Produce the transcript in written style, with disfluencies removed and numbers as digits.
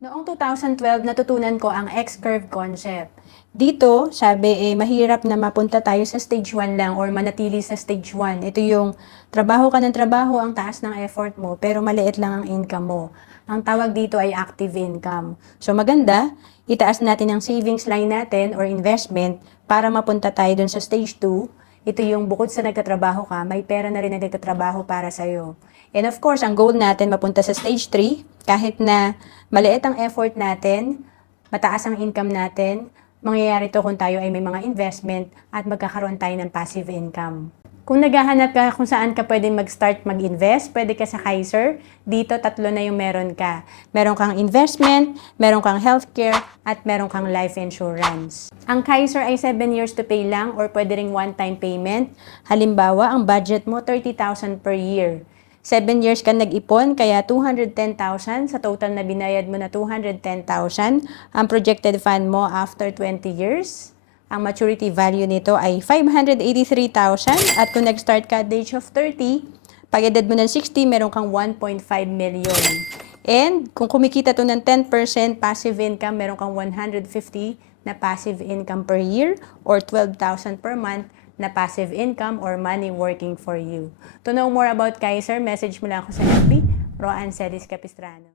Noong 2012, natutunan ko ang X-curve concept. Dito, sabi, mahirap na mapunta tayo sa stage 1 lang or manatili sa stage 1. Ito yung trabaho ka ng trabaho, ang taas ng effort mo, pero maliit lang ang income mo. Ang tawag dito ay active income. So maganda, itaas natin ang savings line natin or investment para mapunta tayo dun sa stage 2. Ito yung bukod sa nagtatrabaho ka, may pera na rin na nagtatrabaho para sa'yo. And of course, ang goal natin mapunta sa stage 3, kahit na maliit ang effort natin, mataas ang income natin, mangyayari to kung tayo ay may mga investment at magkakaroon tayo ng passive income. Kung naghahanap ka kung saan ka pwedeng mag-start mag-invest, pwede ka sa Kaiser. Dito, tatlo na yung meron ka. Meron kang investment, meron kang healthcare, at meron kang life insurance. Ang Kaiser ay 7 years to pay lang or pwede ring one-time payment. Halimbawa, ang budget mo 30,000 per year. 7 years ka nag-ipon, kaya 210,000 sa total na binayad mo na 210,000. Ang projected fund mo after 20 years. Ang maturity value nito ay 583,000 at kung nag-start ka at the age of 30, pag edad mo ng 60, meron kang 1.5 million. And kung kumikita to ng 10% passive income, meron kang 150 na passive income per year or 12,000 per month na passive income or money working for you. To know more about Kaiser, message mo lang ako sa FB, Roan Celis Capistrano.